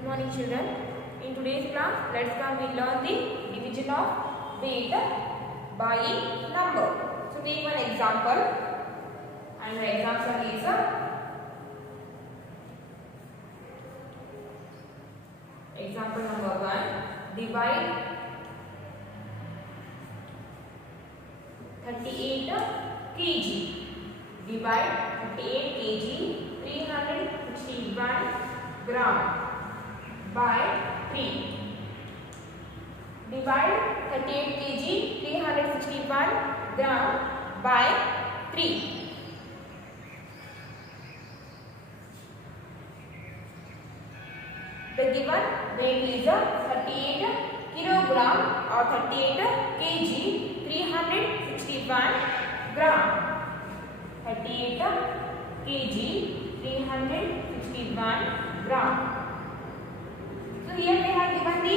Good morning, children. In today's class, let's learn the division of weight by number. So take one example, and the example is example number 1. Divide 38 kg. Divide 38 kg 361 gram by 3. Divide 38 kg 361 gram by 3. The given weight is 38 kilogram or 38 kg 361 gram. 38 kg 361 gram. So here they have given the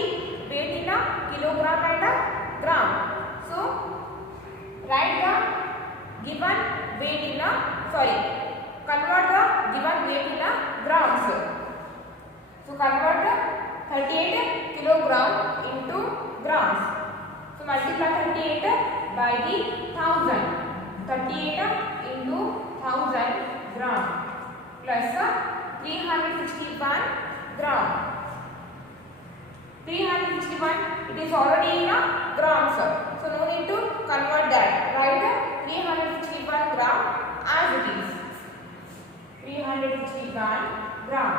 weight in a kilogram and a gram. So write the given weight in a convert the given weight in a grams. So convert 38 kilogram into grams. So multiply 38 by the 1000. 38 into 1000 gram plus 361 gram. 361, it is already in a grams. So no need to convert that. Write 361 gram as it is. 361 gram.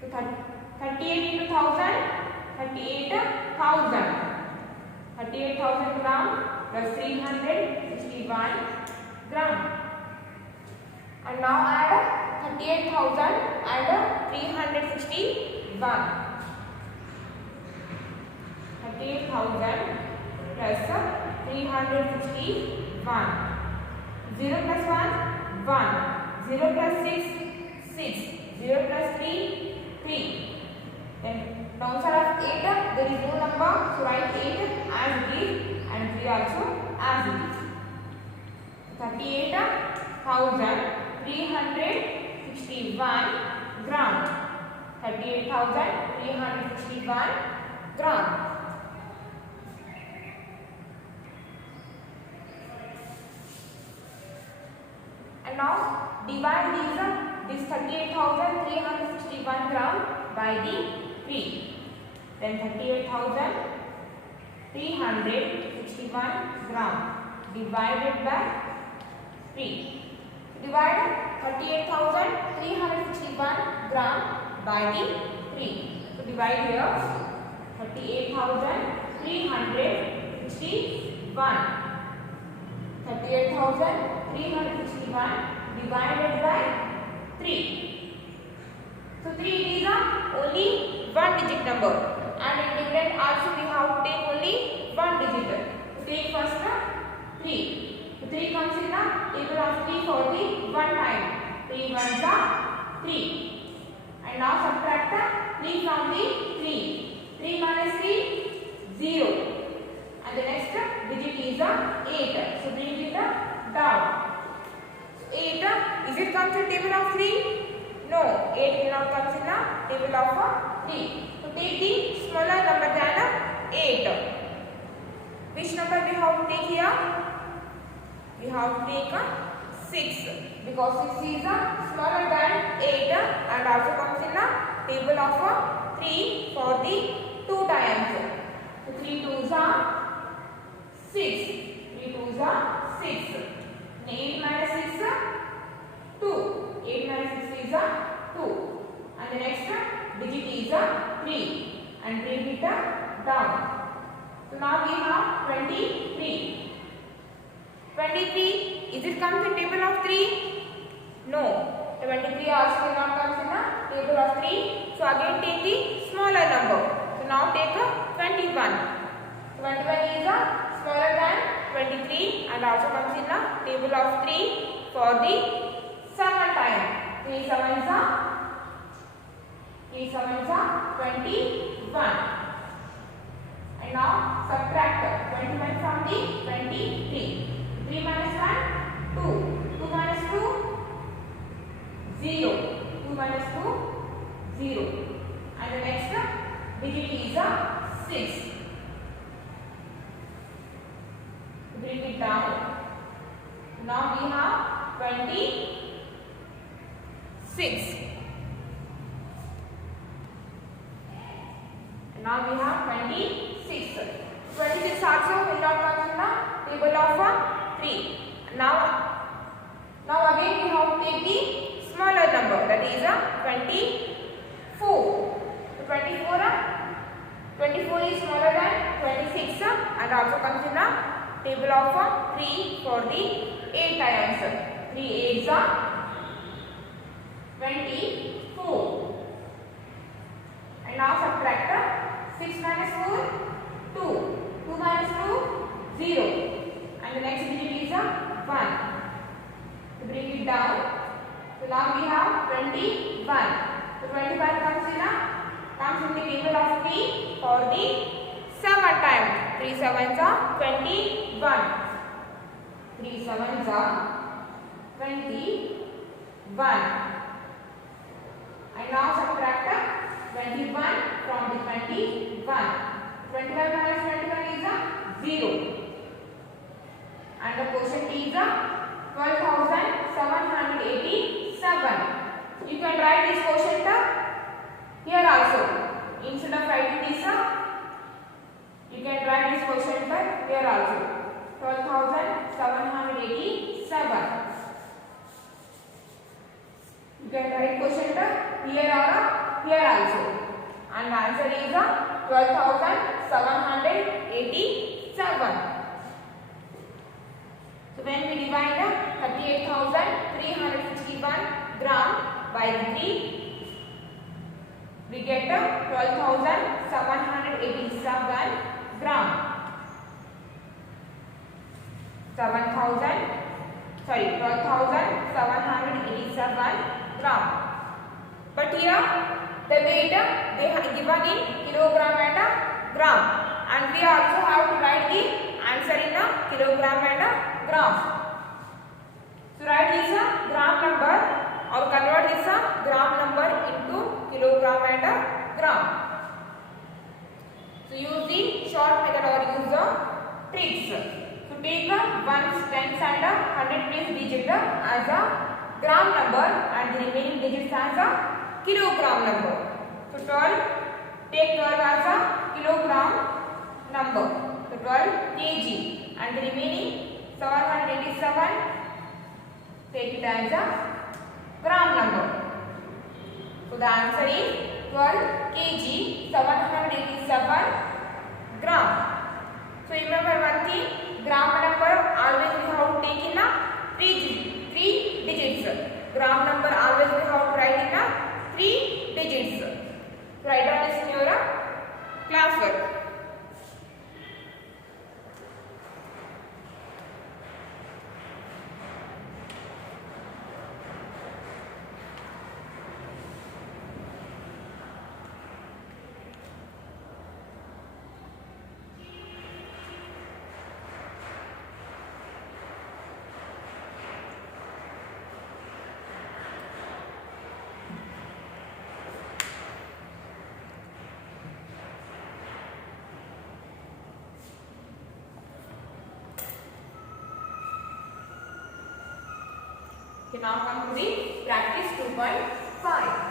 So 38 into 1000, 38,000. 38,000 gram plus 361 gram. And now add 38,000 and 361. 38,000 plus 361. 0 plus 1, 1. 0 plus 6, 6. 0 plus 3, 3. Then downside of 8, there is no number, so write 8 as it is and 3 also as it is. 38,361 gram. 38,361 gram. And now divide this 38,361 gram by the 3. Then 38,361 gram divided by 3. Divide 38,361 gram by the 3. So divide here 38,361. 38,361 divided by 3. So 3 is only one digit number, and in dividend also we have to take only one digit. So take first 3. So 3 comes in the table of 3 for the one time. 3 ones are 3. And now subtract 3 from the 3. 3 minus 3, 0. And the next digit is 8. So bring it down. 8, is it comes in table of 3? No, 8 will not comes in the table of 3. So take the smaller number than 8. Which number we have to take here? We have to take 6, because 6 is smaller than 8 and also comes in the table of 3 for the 2 times. So 3 2s are 6. 3 2s are 6. 8 minus 6, 2. 8 minus 6 is 2. And the next digit is 3. And bring it down. So now we have 23. 23, is it comes in table of 3? No. 23 also will not comes in the table of 3. So again take the smaller number. So now take 21. 21 is smaller than 23 and also comes in the table of 3 for the 7 time. 3 sevens are 21. And now subtract 21 from the 23. 3 minus 1, 2. 2 minus 2, 0. 2 minus 2, 0. And the next digit is 6. Bring it down. Now we have 26. Now we have 26. 26 also will not come in the table of 3. Now again we have to take the smaller number, that is 24. So 24 is smaller than 26 and also comes in the table of 3 for the 8 answer. 3 8s are 24. And now subtract 6 minus 4, 2. 2 minus 2, 0. And the next digit is 1. To bring it down. So now we have 21. So 25 comes in the table of 3 for the 7 time. 3 7s are 21. 3 7s are 21. And now subtract 21 from the 21. 21 minus 21 is 0. And the quotient is 12,787. You can write this quotient here also. Instead of writing this, you can write this quotient here also. 12,787. You can write quotient here or here also. And the answer is 12,787. So when we divide 38,361 gram by 3, we get 12,787 gram. 12,787 gram. But here the weight they have given in kilogram and gram, and we also have to write the answer in kilogram and gram. So write this gram number or convert this gram number into kilogram and gram. So use the short method or use the tricks. So take 1s, 10s and 100 place digit as a gram number and the remaining digits as a kilogram number. So 12, take 12 as a kilogram number. So 12 kg and the remaining 787, take it as a gram number. So the answer is 12 kg 787 gram. So remember one thing, gram number always we have to take in 3 digits. Gram number always we have to write in 3 digits. Write down this in your classwork. Okay, now come to the practice 2.5.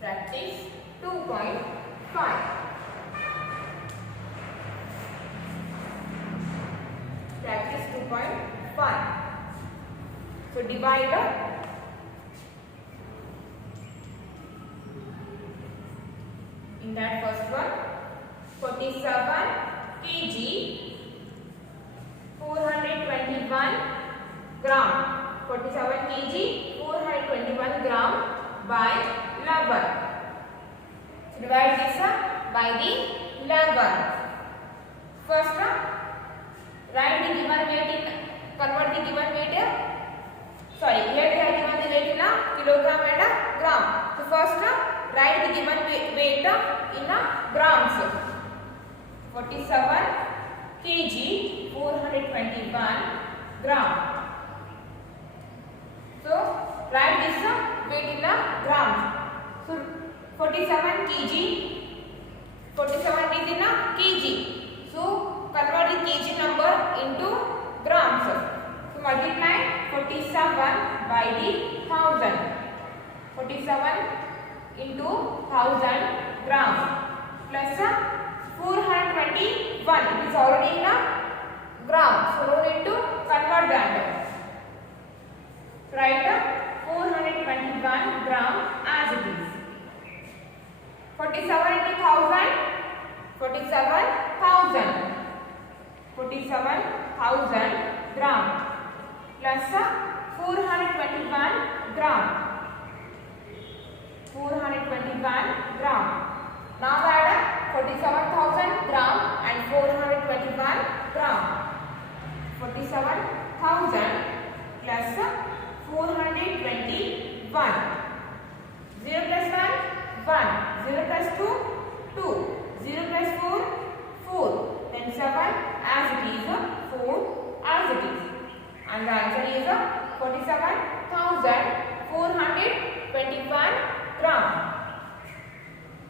Practice 2.5. Practice 2.5. So divide in that first one 47 kg 421 gram. 47 kg 421 gram by 11. So divide this by the 11. First write the given weight in, convert the given weight Sorry, here they are given the weight in a kilogram and a gram. So first write the given weight in a grams. 47 kg 421 gram. So write this weight in a grams. So 47 kg, 47 is in a kg. So convert the kg number into grams. So multiply 47 by the 1000. 47 into 1000 grams plus 421. It is already in a gram. So no need to convert that. Write 421 gram as it is. 47 into 1000. 47,000. 47,000 gram plus 421 gram. 421 gram. Now add 47,000 gram and 421 gram. 47,000 plus 421. 0 plus 1, 1. 0 plus 2, 2. 0 plus 4, 4. Then 7 as it is, 4 as it is. And the answer is 47,421 gram.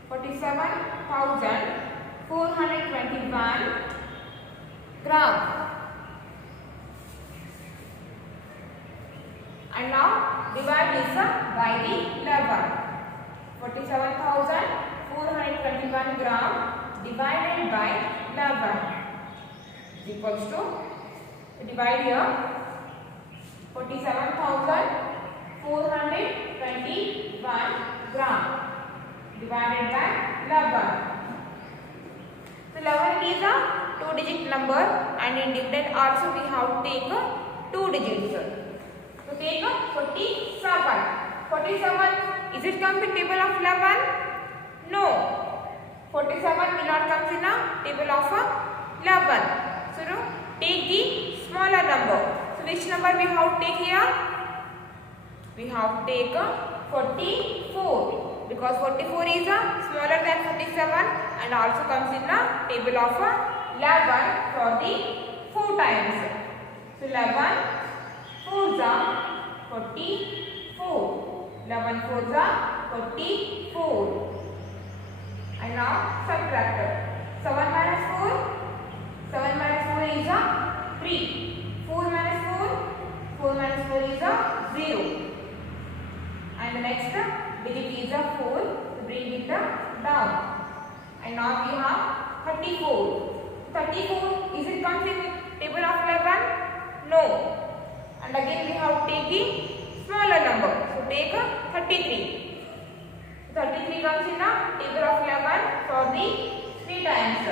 47,421 gram. And now divide this by the 11. 47,421 gram divided by 11 is equals to, divide here, 47,421 gram divided by 11. So 11 is a 2-digit number, and in dividend also we have to take 2 digits. So take 47. 47, is it comes in table of 11? No. 47 will not come in a table of 11. So no, take the smaller number. So which number we have to take here? We have to take 44, because 44 is smaller than 47 and also comes in the table of 11 for the 4 times. So 11 4s are 44. 11 4s are 44. And now subtract. 7 minus 4. 7 minus 4 is 3. 4 minus 4. 4 minus 4 is 0. And the next digit is 4. So bring it down. And now we have 34. 34, is it comes in table of 11? No. And again we have to take the smaller number. So take 33. 33 comes in a table of 11 for the 3 times.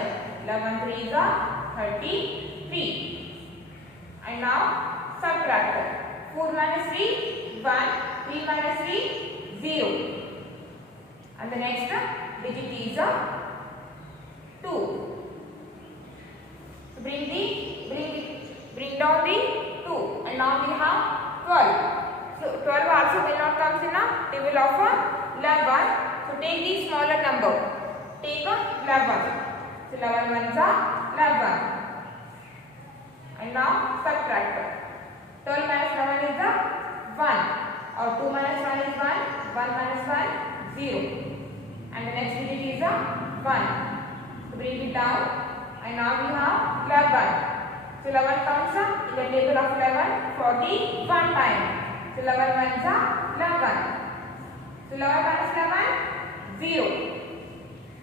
11 3s are 33. And now subtract. 4 minus 3, 1. 3 minus 3, 0. And the next digit is 2. So bring down the 2. And now we have 12. So 12 also will not come in a table of 11. So take the smaller number. Take 11. So 11 ones are 11. And now subtract. 12 minus 11 is 1. Or 2 minus 1 is 1. 1 minus 1, 0. And the next digit is 1. So bring it down. And now we have 11. So 11 comes in the table of 11 for the 1 time. So 11 ones are 11. So 11 minus 11, 0.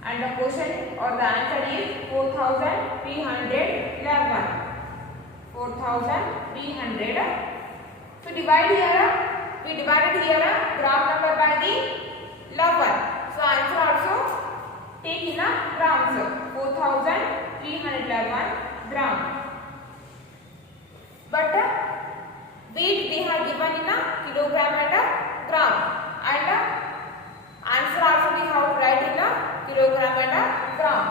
And the question or the answer is 4,311. 4,300. So divide here. We divided here gram number by the 11. So answer also take in a grams. 4,311 gram. But weight they have given in a kilogram and a gram. And answer also we have to write in a kilogram and a gram.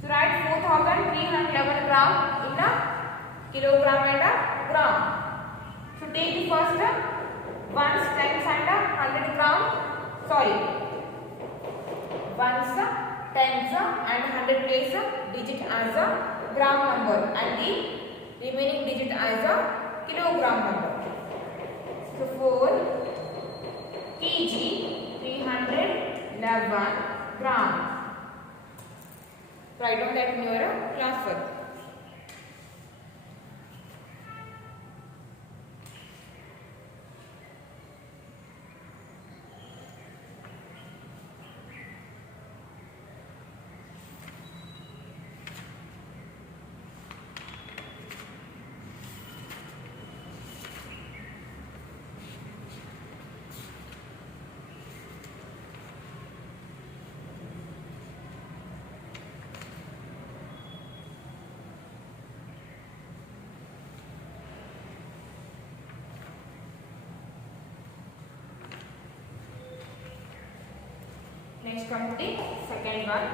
So write 4,311 gram in a kilogram and a gram. So take the first ones, tens and 100 gram. Sorry, ones, tens and 100 place digit as a gram number and the remaining digit as a kilogram number. So 4 kg 311 gram. Write down that in your class work. Next come to the second one.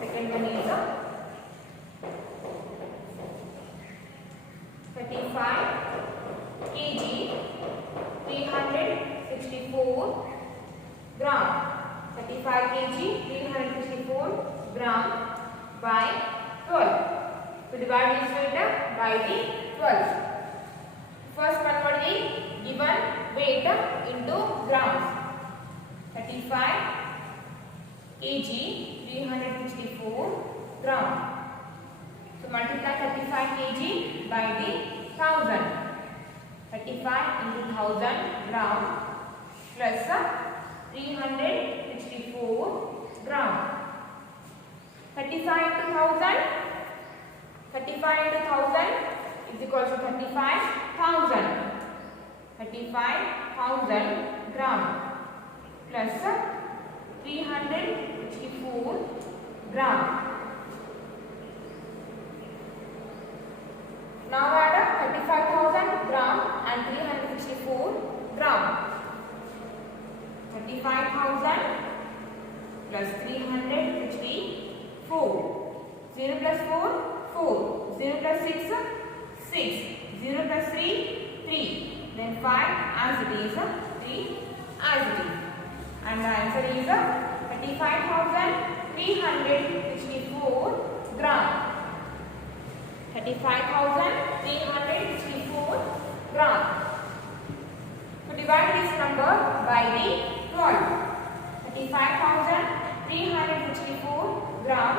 Second one is 35 kg 364 gram. 35 kg 364 gram by 12. So divide this weight by the 12. First convert the given weight into grams. 35 kg 364 gram. So multiply 35 kg by the 1000. 35 into 1000 gram plus 364 gram. 35 into 1000. 35 into 1000 is equal to 35,000. 35,000 gram plus 364 gram. Now add 35,000 gram and 364 gram. 35,000 plus 364. 0 plus 4, 4. 0 plus 6, 6. 0 plus 3, 3. Then 5 as it is, 3 as it is. And the answer is 35,364 gram. 35,364 gram. So divide this number by the 12. 35,364 gram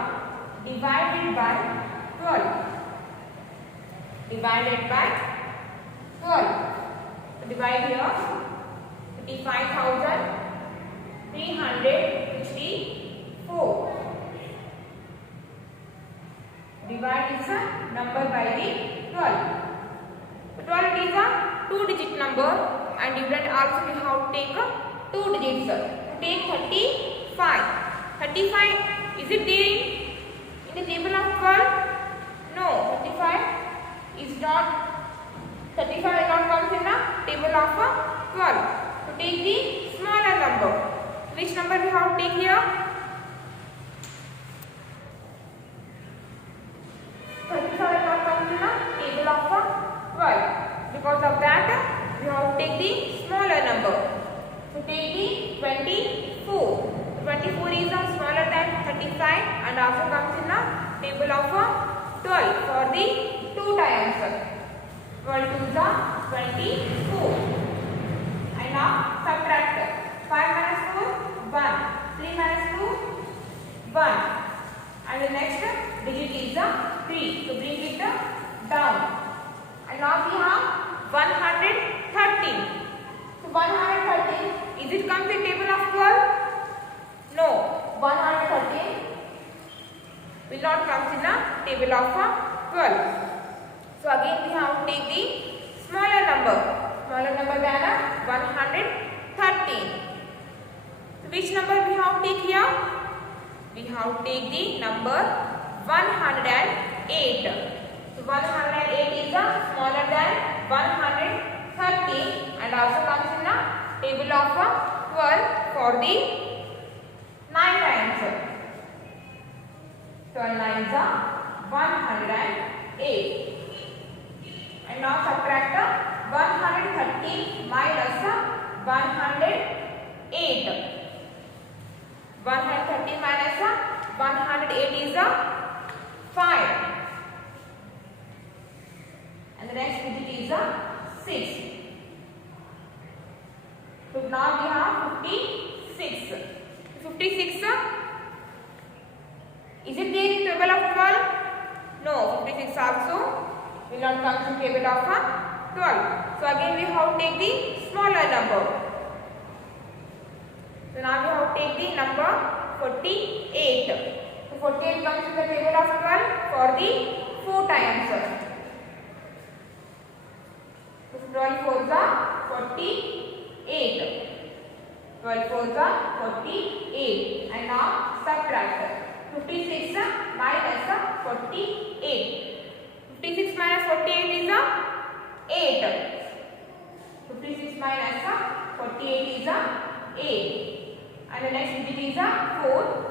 divided by 12. Divided by 12. So divide here. 35,364. Divide this number by the 12. So 12 is a 2-digit number and dividend also we have to take 2 digits. Take 35. 35 is it there in the table of 12? No, 35 is not. 35 will not come in the table of 12. So take the smaller number. Which number we have to take here? 35 will not come in the table of 12. Because of that, we have to take the smaller number. So take the 24. 24 is smaller than 35 and also comes in the table of 12 for the 2 times. 12 to the 24. And now subtract. 5 minus 4, 1. 3 minus 2, 1. And the next digit is 3. So bring it down. And now we have 113. So 113, is it comes in table of 12? No. 113 will not come in the table of 12. So again we have to take the smaller number. Smaller number than 113. So which number we have to take here? We have to take the number 108. So 108 is smaller than 113. and also comes in the table of 12 for the 9 times. 12 nines are 108. And now subtract 130 minus 108. 130 minus 108 is 5. And the next digit is 6. So now we have 56. 56 is it there in table of 12? No, 56 also will not come to table of 12. So again we have to take the smaller number. So now we have to take the number 48. So 48 comes to the table of 12 for the 4 times. So 12 fours are 48. 12 fours are 48. And now subtract. 56 minus 48. 56 minus 48 is 8. 56 minus 48 is 8. And the next digit is 4.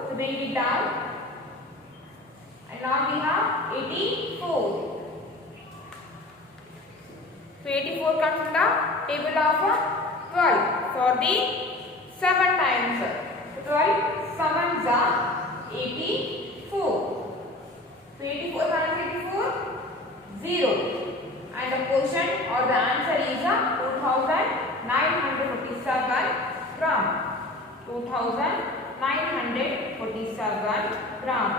So bring it down. And now we have 84. So 84 comes from the table of 12 for the 7 times. So 12 sevens are 84. So 84 minus 84, 0. And the quotient or the answer is 2947 gram. 2947 gram.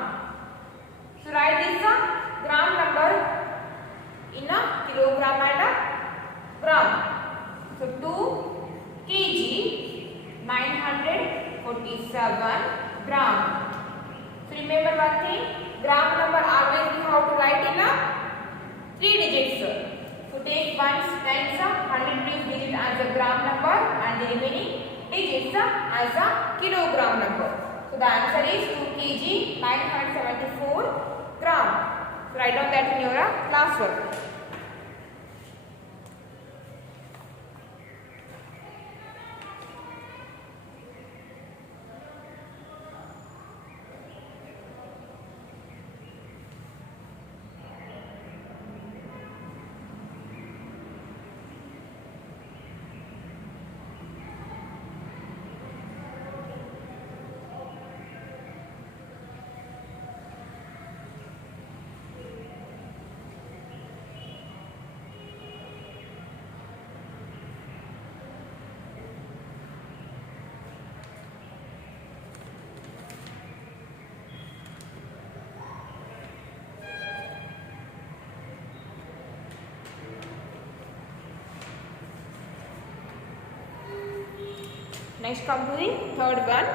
So write this gram number in a kilogram and a gram. So 2 kg 947 gram. So remember one thing, gram number always we have to write in a 3 digits. So take ones, tens, 100 digit as a gram number and the remaining digits as a kilogram number. So the answer is 2 kg 974 gram. So write down that in your class work. Next come to the third one.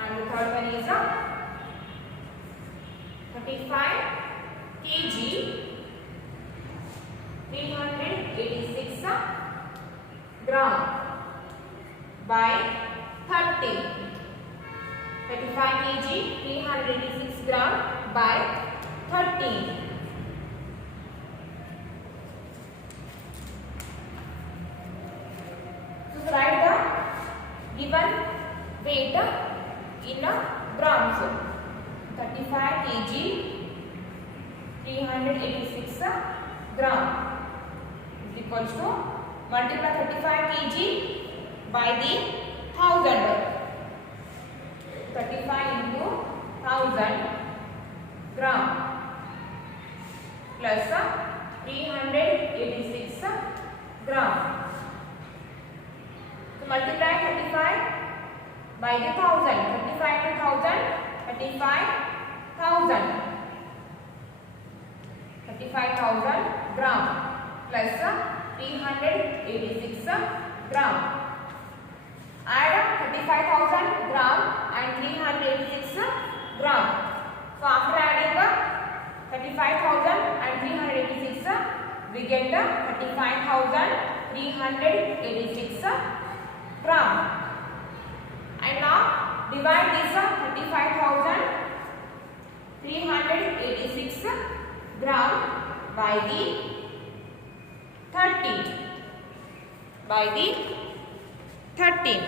And the third one is 35 kg 386 gram by 30. 35 kg 386 gram by 30. So write the given weight in grams. 35 kg 386 gram is equals to multiply 35 kg by the 1000. 35 into 1000 gram plus 386 gram. So multiply 35 by the 1000. 35 to 1000, 35,000. 35,000 gram plus 386 gram. Add 35,000 gram and 386 gram. So after adding 35,000 and 386 get the 35,386 gram. And now divide this 35,386 gram by the 13. By the 13.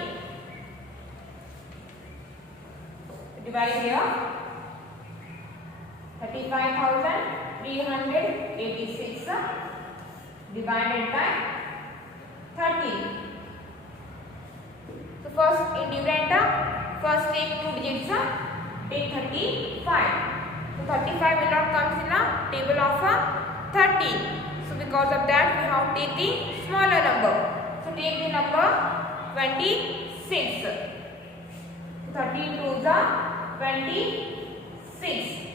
Divide here. 35,386 divided by 13. So first in dividend, first take 2 digits, take 35. So 35 will not come in a table of 13. So because of that we have to take the smaller number. So take the number 26. 13 to the 26.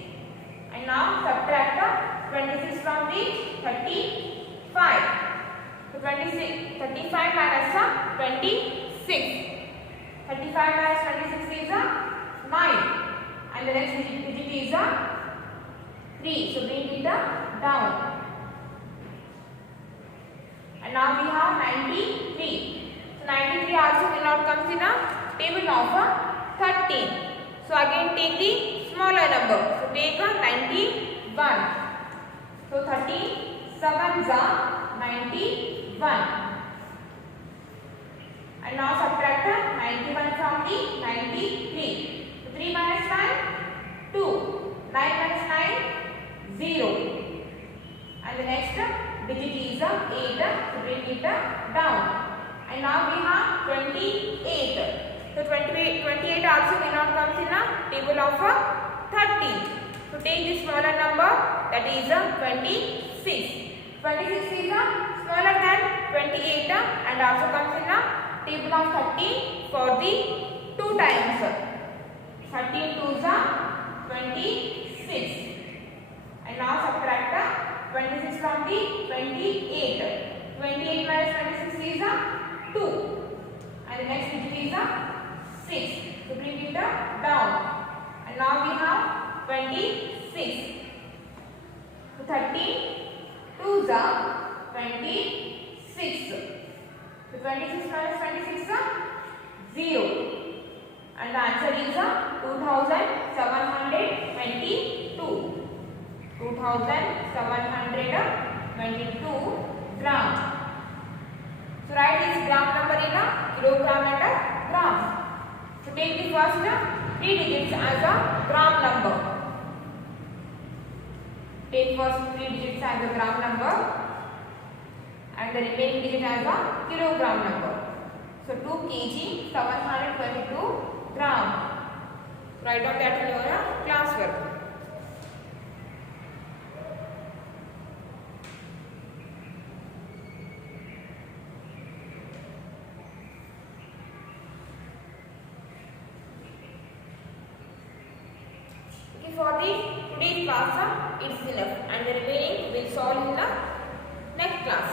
And now subtract 26 from the 35. So 35 minus 26. 35 minus 26 is 9. And the next digit is 3. So bring it down. And now we have 93. So 93 also will not come in a table of 13. So again take the smaller number. So take 91. So 37 is 91. And now subtract 91 from the 93. So 3 minus 9, 2. 9 minus 9, 0. And the next digit is 8. So bring it down. And now we have 28. So 28 also will not come in a table of 13. So take the smaller number, that is 26. 26 is smaller than 28 and also comes in a table of 13 for the 2 times. 13 to the 26. And now subtract 26 from the 28. 28 minus 26 is 2. And the next digit is 6. So bring it down. And now we have 26. So 13 to the 26. So 26 minus 26 is 0. And the answer is 2722. 2722 gram. So write this gram number in a kilogram and a gram. So take the first 3 digits as a gram number. Take first 3 digits as a gram number and the remaining digit as a kilogram number. So 2 kg 722 gram. Write down that in your class work. For the today's class, it is enough and the remaining will solve in the next class.